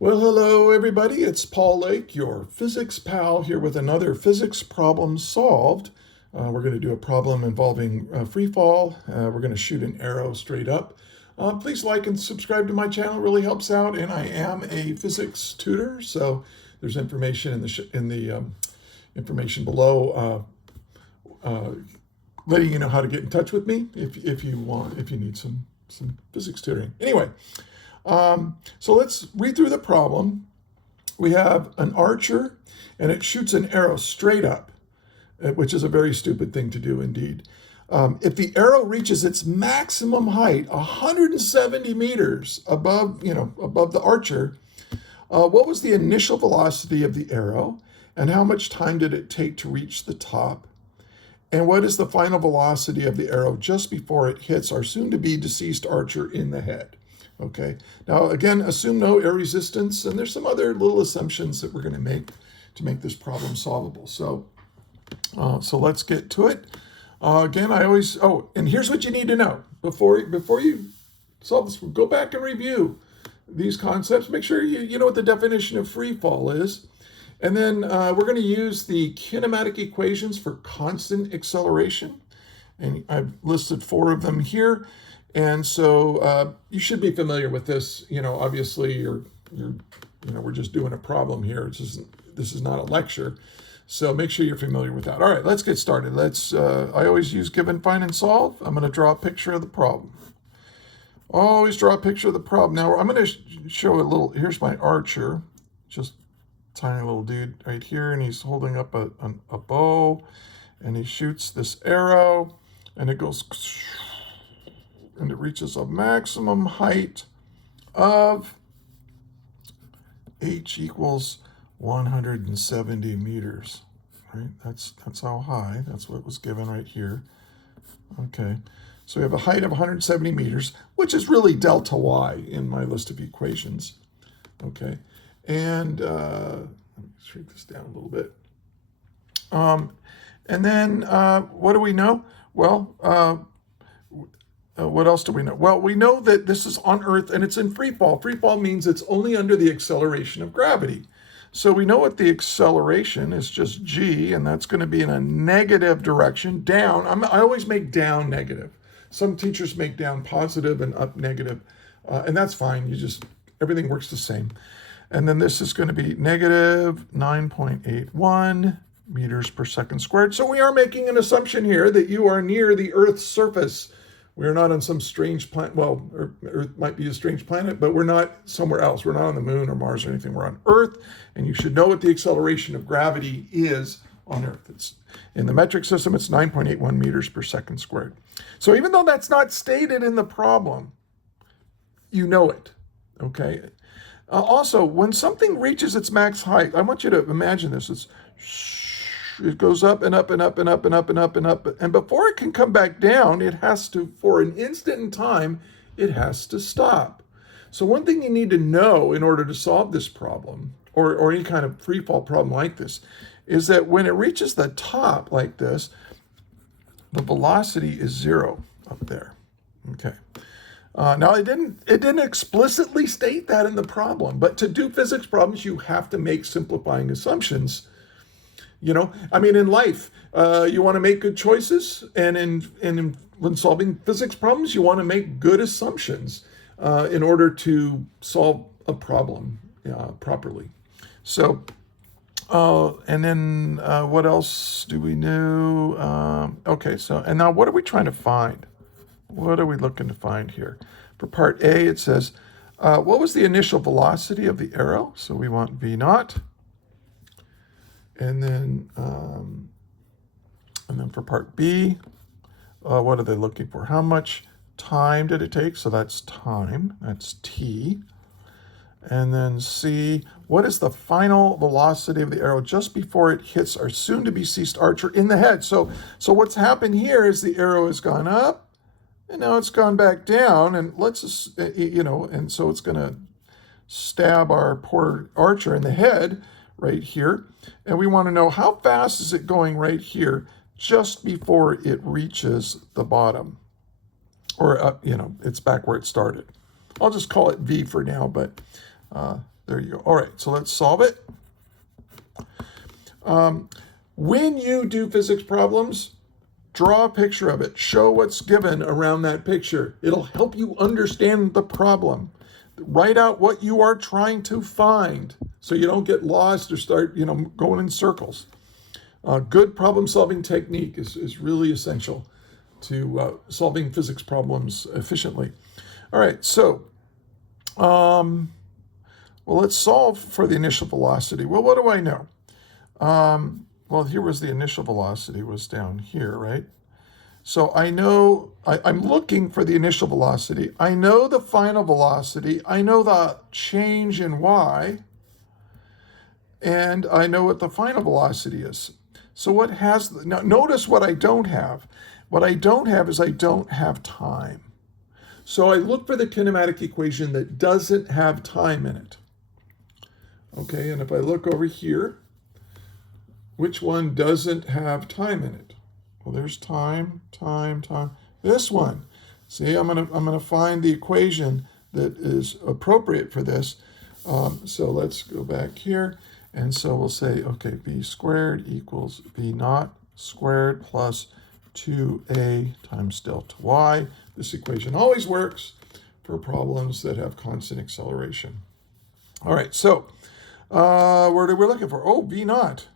Well, hello everybody. It's Paul Lake, your physics pal, here with another physics problem solved. We're going to do a problem involving free fall. We're going to shoot an arrow straight up. Please like and subscribe to my channel. It really helps out. And I am a physics tutor, so there's information in the information below, letting you know how to get in touch with me if you need some physics tutoring. Anyway. So let's read through the problem. We have an archer, and it shoots an arrow straight up, which is a very stupid thing to do indeed. If the arrow reaches its maximum height, 170 meters above the archer, what was the initial velocity of the arrow, and how much time did it take to reach the top? And what is the final velocity of the arrow just before it hits our soon-to-be deceased archer in the head? Okay, now again, assume no air resistance, and there's some other little assumptions that we're going to make this problem solvable. So let's get to it. Again, and here's what you need to know before you solve this. Go back and review these concepts. Make sure you know what the definition of free fall is. And then we're going to use the kinematic equations for constant acceleration. And I've listed 4 of them here. And so you should be familiar with this. Obviously we're just doing a problem here. This is not a lecture. So make sure you're familiar with that. All right, let's get started. I always use given, find, and solve. I'm going to draw a picture of the problem. Always draw a picture of the problem. Now I'm going to show a little, here's my archer, just tiny little dude right here, and he's holding up a bow, and he shoots this arrow, and it goes, and it reaches a maximum height of h equals 170 meters. Right? That's how high. That's what was given right here. Okay. So we have a height of 170 meters, which is really delta y in my list of equations. Okay. And let me shrink this down a little bit. And then what do we know? Well, what else do we know? Well, we know that this is on Earth and it's in free fall. Free fall means it's only under the acceleration of gravity. So we know what the acceleration is, just g, and that's going to be in a negative direction, down. I always make down negative. Some teachers make down positive and up negative, and that's fine. Everything works the same. And then this is going to be negative 9.81 meters per second squared. So we are making an assumption here that you are near the Earth's surface. We're not on some strange planet. Well, Earth might be a strange planet, but we're not somewhere else. We're not on the moon or Mars or anything. We're on Earth, and you should know what the acceleration of gravity is on Earth. It's in the metric system, it's 9.81 meters per second squared. So even though that's not stated in the problem, you know it, okay? Also, when something reaches its max height, I want you to imagine this. It goes up and up and up and up and up and up and up. And before it can come back down, it has to, for an instant in time, it has to stop. So one thing you need to know in order to solve this problem, or any kind of free fall problem like this, is that when it reaches the top like this, the velocity is 0 up there. Okay. Now, it didn't explicitly state that in the problem, but to do physics problems, you have to make simplifying assumptions. In life, you want to make good choices, and when solving physics problems, you want to make good assumptions in order to solve a problem properly. So, and then what else do we know? Okay, and now what are we trying to find? What are we looking to find here? For part A, it says, what was the initial velocity of the arrow? So we want V naught. And then for part B, what are they looking for? How much time did it take? So that's time, that's T. And then C, what is the final velocity of the arrow just before it hits our soon-to-be-deceased archer in the head? So what's happened here is the arrow has gone up, and now it's gone back down, and and so it's going to stab our poor archer in the head right here. And we want to know how fast is it going right here just before it reaches the bottom, or it's back where it started. I'll just call it V for now, but There you go. All right, so let's solve it. When you do physics problems, draw a picture of it. Show what's given around that picture. It'll help you understand the problem. Write out what you are trying to find so you don't get lost or start, going in circles. Good problem-solving technique is really essential to solving physics problems efficiently. All right, so, well, let's solve for the initial velocity. Well, what do I know? Well, here was the initial velocity was down here, right? So I know, I'm looking for the initial velocity. I know the final velocity. I know the change in y. And I know what the final velocity is. So what has, now notice what I don't have. What I don't have is I don't have time. So I look for the kinematic equation that doesn't have time in it. Okay, and if I look over here, which one doesn't have time in it? Well, there's time. This one. See, I'm gonna find the equation that is appropriate for this. So let's go back here. And so we'll say, okay, v squared equals v naught squared plus 2a times delta y. This equation always works for problems that have constant acceleration. All right, so where we're looking for? Oh, v naught.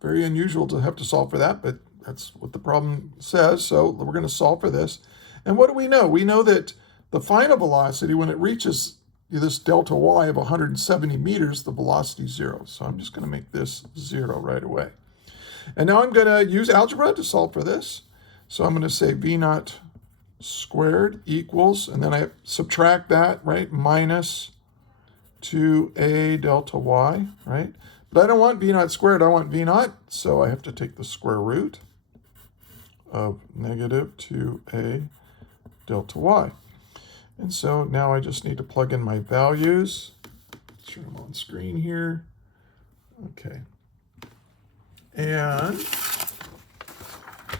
Very unusual to have to solve for that, but that's what the problem says. So we're going to solve for this. And what do we know? We know that the final velocity, when it reaches this delta y of 170 meters, the velocity is 0. So I'm just going to make this 0 right away. And now I'm going to use algebra to solve for this. So I'm going to say v naught squared equals, and then I subtract that, right, minus 2a delta y, right? But I don't want v naught squared, I want v naught, so I have to take the square root of negative 2a delta y. And so now I just need to plug in my values. Turn them on screen here. Okay. And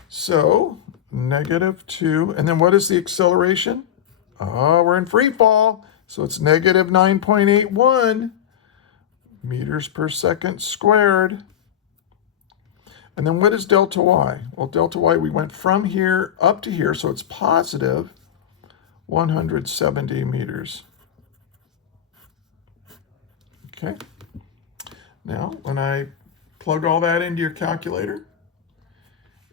so negative 2, and then what is the acceleration? Oh, we're in free fall, so it's negative 9.81 meters per second squared. And then what is delta y? Well, delta y, we went from here up to here, so it's positive 170 meters. Okay. Now, when I plug all that into your calculator,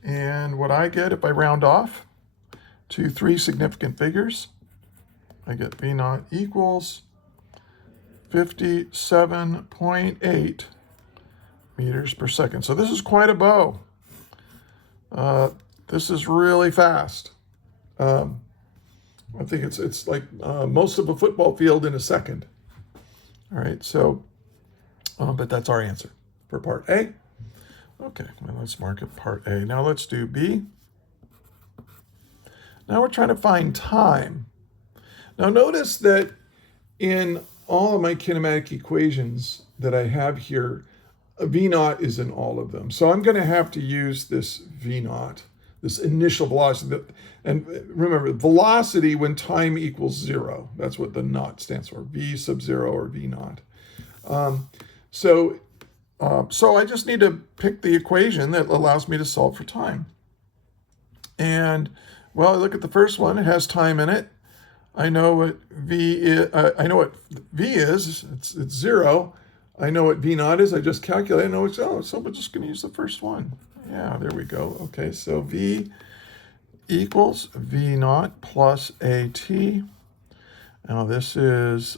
and what I get if I round off to 3 significant figures, I get v naught equals 57.8 meters per second. So this is quite a bow. This is really fast. I think it's like most of a football field in a second. All right, so, but that's our answer for part A. Okay, well, let's mark it part A. Now let's do B. Now we're trying to find time. Now notice that in all of my kinematic equations that I have here, v naught is in all of them. So I'm going to have to use this v naught, this initial velocity. And remember, velocity when time equals 0. That's what the naught stands for, v sub 0 or v naught. So I just need to pick the equation that allows me to solve for time. And, well, I look at the first one. It has time in it. I know what v is. I know what v is. It's 0. I know what v naught is. I just calculate. I know it's, so we're just going to use the first one. Yeah, there we go. Okay, so v equals v naught plus at. Now this is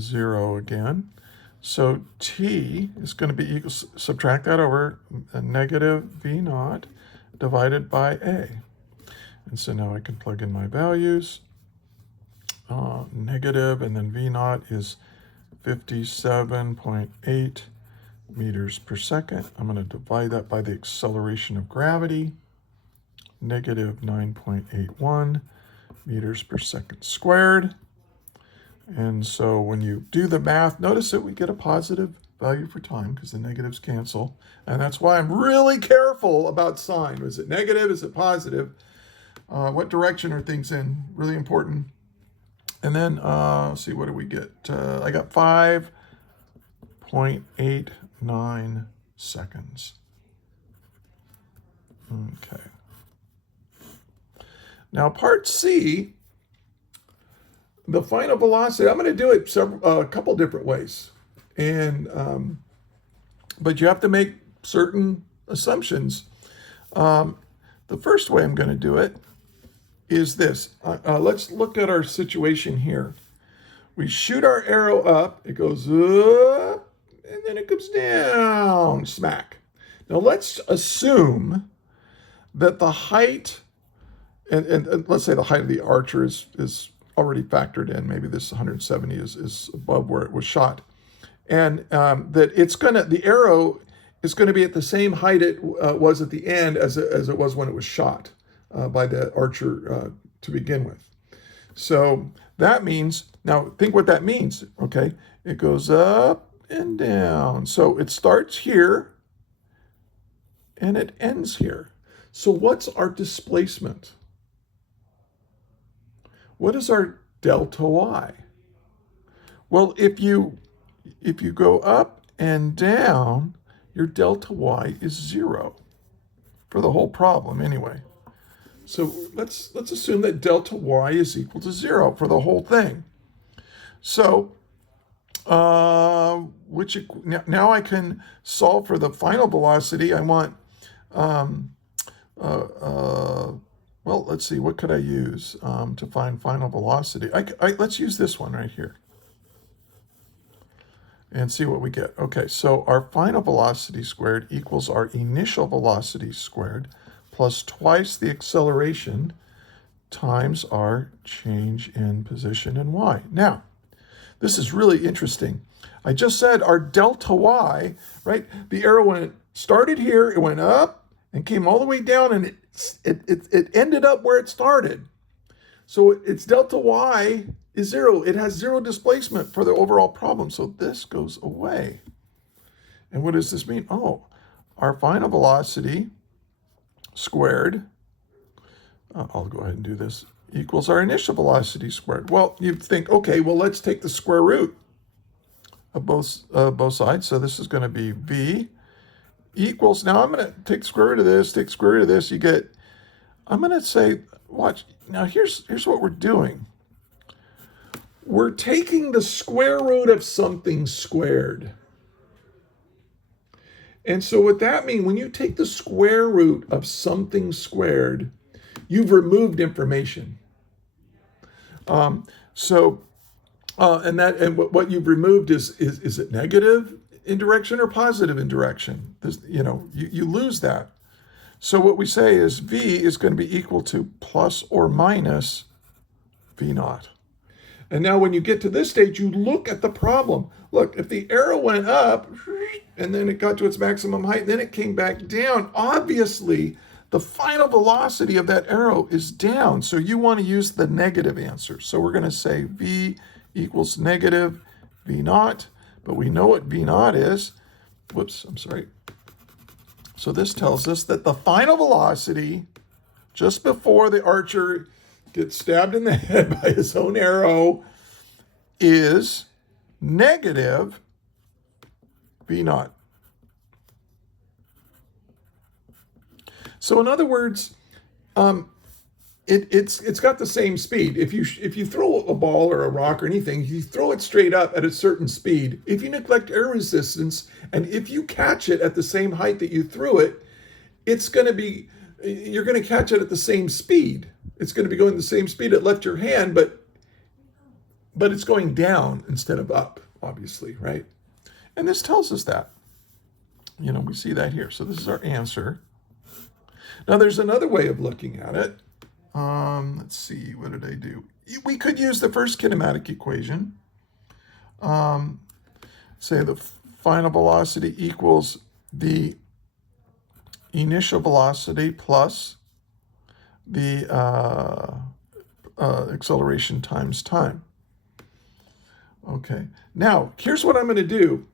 0 again. So t is going to be equal, subtract that over a negative v naught divided by a. And so now I can plug in my values. Negative, and then v naught is 57.8 meters per second. I'm going to divide that by the acceleration of gravity, negative 9.81 meters per second squared. And so when you do the math, notice that we get a positive value for time because the negatives cancel. And that's why I'm really careful about sign. Is it negative? Is it positive? What direction are things in? Really important. And then, let's see, what do we get? I got 5 0.89 seconds. Okay. Now part C, the final velocity, I'm going to do it a couple different ways. And but you have to make certain assumptions. The first way I'm going to do it is this. Let's look at our situation here. We shoot our arrow up, it goes up, and then it comes down, smack. Now let's assume that the height, and let's say the height of the archer is already factored in. Maybe this 170 is above where it was shot. And that the arrow is going to be at the same height it was at the end as it was when it was shot by the archer to begin with. So that means, now think what that means, okay? It goes up and down. So it starts here and it ends here. So what's our displacement? What is our delta y? Well, if you go up and down, your delta y is 0 for the whole problem anyway. So let's assume that delta y is equal to 0 for the whole thing. So now I can solve for the final velocity. I want well, let's see, what could I use to find final velocity? Let's use this one right here and see what we get. Okay, so our final velocity squared equals our initial velocity squared plus twice the acceleration times our change in position in y. Now, this is really interesting. I just said our delta y, right? The arrow started here, it went up and came all the way down, and it ended up where it started. So its delta y is 0. It has 0 displacement for the overall problem. So this goes away. And what does this mean? Oh, our final velocity squared, I'll go ahead and do this, equals our initial velocity squared. Well, you'd think, okay, well, let's take the square root of both sides. So this is going to be v equals, now I'm going to take the square root of this, take the square root of this, you get, I'm going to say, watch, now here's what we're doing. We're taking the square root of something squared. And so what that means, when you take the square root of something squared, you've removed information. And what you've removed is it negative in direction or positive in direction? You lose that. So what we say is v is going to be equal to plus or minus v naught. And now when you get to this stage, you look at the problem. Look, if the arrow went up and then it got to its maximum height, then it came back down, obviously the final velocity of that arrow is down. So you want to use the negative answer. So we're going to say v equals negative v naught, but we know what v naught is. Whoops, I'm sorry. So this tells us that the final velocity just before the archer gets stabbed in the head by his own arrow is negative v naught. So in other words, it's got the same speed. If you throw a ball or a rock or anything, you throw it straight up at a certain speed. If you neglect air resistance, and if you catch it at the same height that you threw it, you're going to catch it at the same speed. It's going to be going the same speed it left your hand, but it's going down instead of up, obviously, right? And this tells us that. We see that here. So this is our answer. Now there's another way of looking at it. Let's see, what did I do? We could use the first kinematic equation. Say the final velocity equals the initial velocity plus the acceleration times time. Okay, now here's what I'm going to do.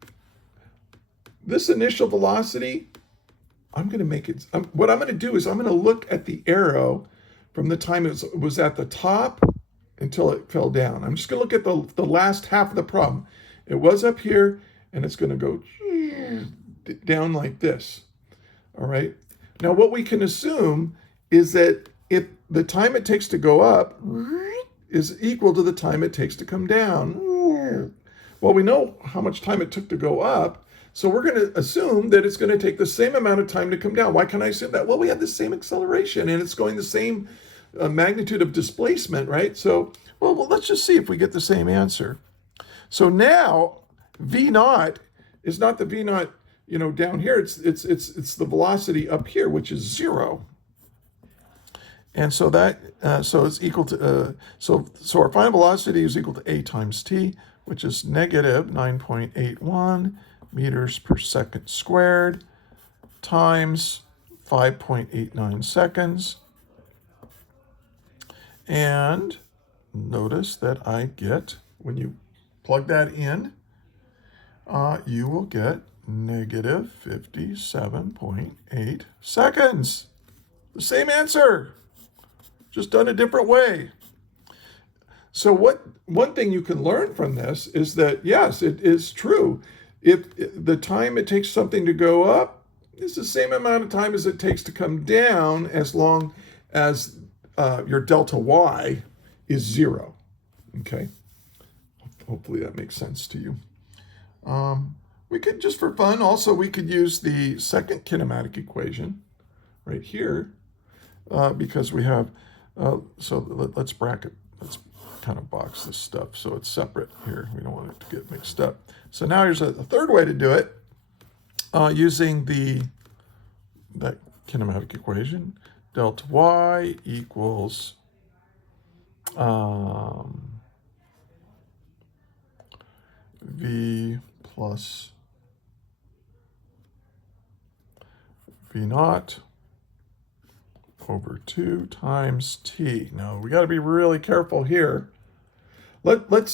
This initial velocity, I'm going to make it, what I'm going to do is I'm going to look at the arrow from the time it was at the top until it fell down. I'm just going to look at the last half of the problem. It was up here, and it's going to go down like this. All right. Now, what we can assume is that if the time it takes to go up is equal to the time it takes to come down. Well, we know how much time it took to go up, so we're going to assume that it's going to take the same amount of time to come down. Why can I assume that? Well, we have the same acceleration, and it's going the same magnitude of displacement, right? So, well, let's just see if we get the same answer. So now, V naught is not the V naught, down here. It's the velocity up here, which is 0. And so that so it's equal to so our final velocity is equal to a times t, which is negative 9.81 meters per second squared times 5.89 seconds. And notice that I get, when you plug that in, you will get negative 57.8 seconds. The same answer, just done a different way. So one thing you can learn from this is that, yes, it is true. If the time it takes something to go up is the same amount of time as it takes to come down, as long as your delta y is 0. Okay. Hopefully that makes sense to you. We could, just for fun, also we could use the second kinematic equation right here, because we have, so let's bracket, let's kind of box this stuff so it's separate here. We don't want it to get mixed up. So now here's a third way to do it, using that kinematic equation. Delta y equals v plus v naught over 2 times t. Now we got to be really careful here. Let's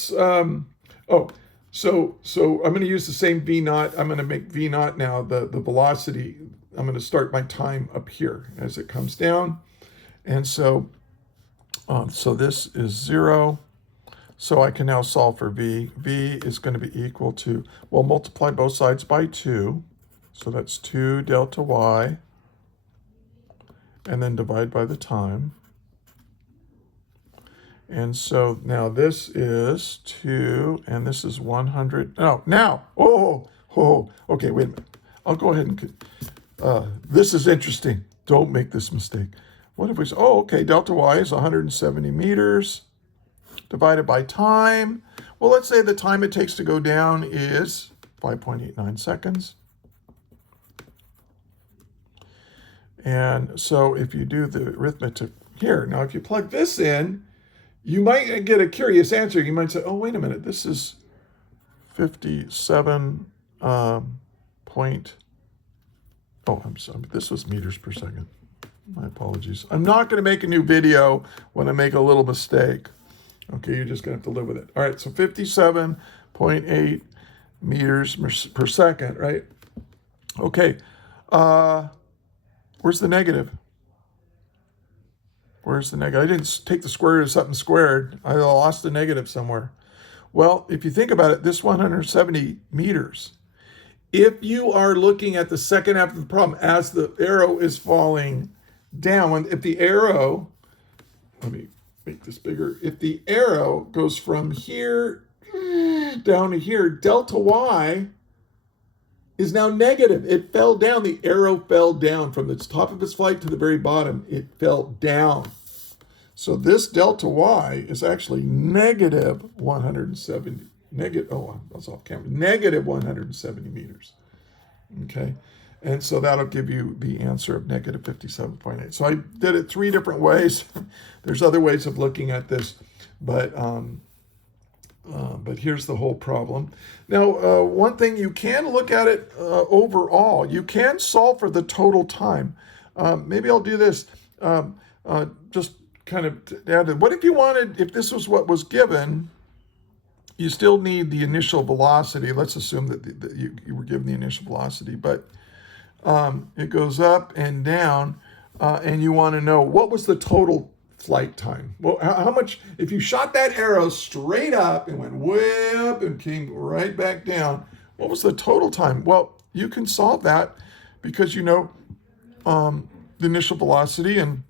so I'm going to use the same v naught. I'm going to make v naught now the velocity. I'm going to start my time up here as it comes down, and so this is 0. So I can now solve for v. V is going to be equal to, well, multiply both sides by 2. So that's 2 delta y, and then divide by the time. And so now this is 2, and this is 100. Okay, wait a minute. I'll go ahead and, this is interesting. Don't make this mistake. What if we say, okay, delta y is 170 meters divided by time. Well, let's say the time it takes to go down is 5.89 seconds. And so if you do the arithmetic here, now if you plug this in, you might get a curious answer. You might say, oh, wait a minute, this is 57 I'm sorry, this was meters per second. My apologies. I'm not going to make a new video when I make a little mistake. Okay, you're just going to have to live with it. All right, so 57.8 meters per second, right? Okay, where's the negative? Where's the negative? I didn't take the square root of something squared. I lost the negative somewhere. Well, if you think about it, this 170 meters, if you are looking at the second half of the problem as the arrow is falling down, if the arrow, let me make this bigger, if the arrow goes from here down to here, delta y is now negative. It fell down. The arrow fell down from the top of its flight to the very bottom. It fell down. So this delta y is actually negative 170. That's off camera. Negative 170 meters. Okay. And so that'll give you the answer of negative 57.8. So I did it 3 different ways. There's other ways of looking at this, but here's the whole problem. Now, one thing, you can look at it overall. You can solve for the total time. Maybe I'll do this. Just kind of add, what if you wanted, if this was what was given, you still need the initial velocity. Let's assume that you were given the initial velocity, but it goes up and down, and you want to know what was the total flight time. Well, how much, if you shot that arrow straight up and went way up and came right back down, What was the total time? Well, you can solve that because you know the initial velocity. And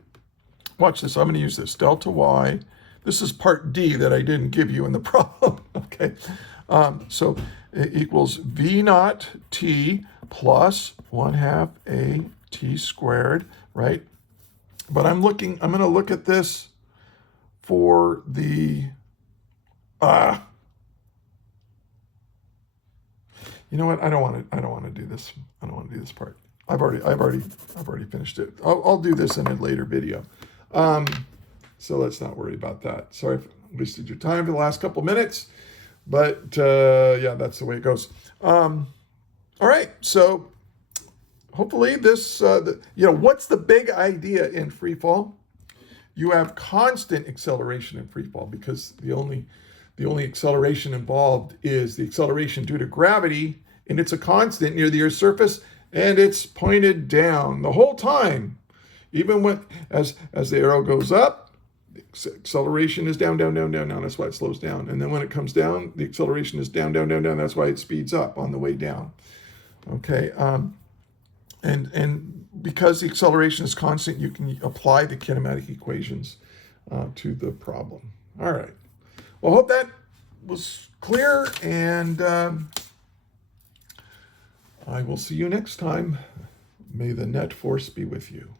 watch this. I'm going to use this. Delta y. This is part D that I didn't give you in the problem. Okay. So it equals v naught t plus 1/2 a t squared, right? But I'm going to look at this for the, you know what? I don't want to do this. I don't want to do this part. I've already finished it. I'll do this in a later video. So let's not worry about that. Sorry if I wasted your time for the last couple minutes, but yeah, that's the way it goes. All right. So hopefully this, what's the big idea in free fall? You have constant acceleration in free fall because the only acceleration involved is the acceleration due to gravity, and it's a constant near the Earth's surface, and it's pointed down the whole time. Even when, as the arrow goes up, the acceleration is down, down, down, down, down. That's why it slows down. And then when it comes down, the acceleration is down, down, down, down. That's why it speeds up on the way down. Okay. And because the acceleration is constant, you can apply the kinematic equations to the problem. All right. Well, I hope that was clear, and I will see you next time. May the net force be with you.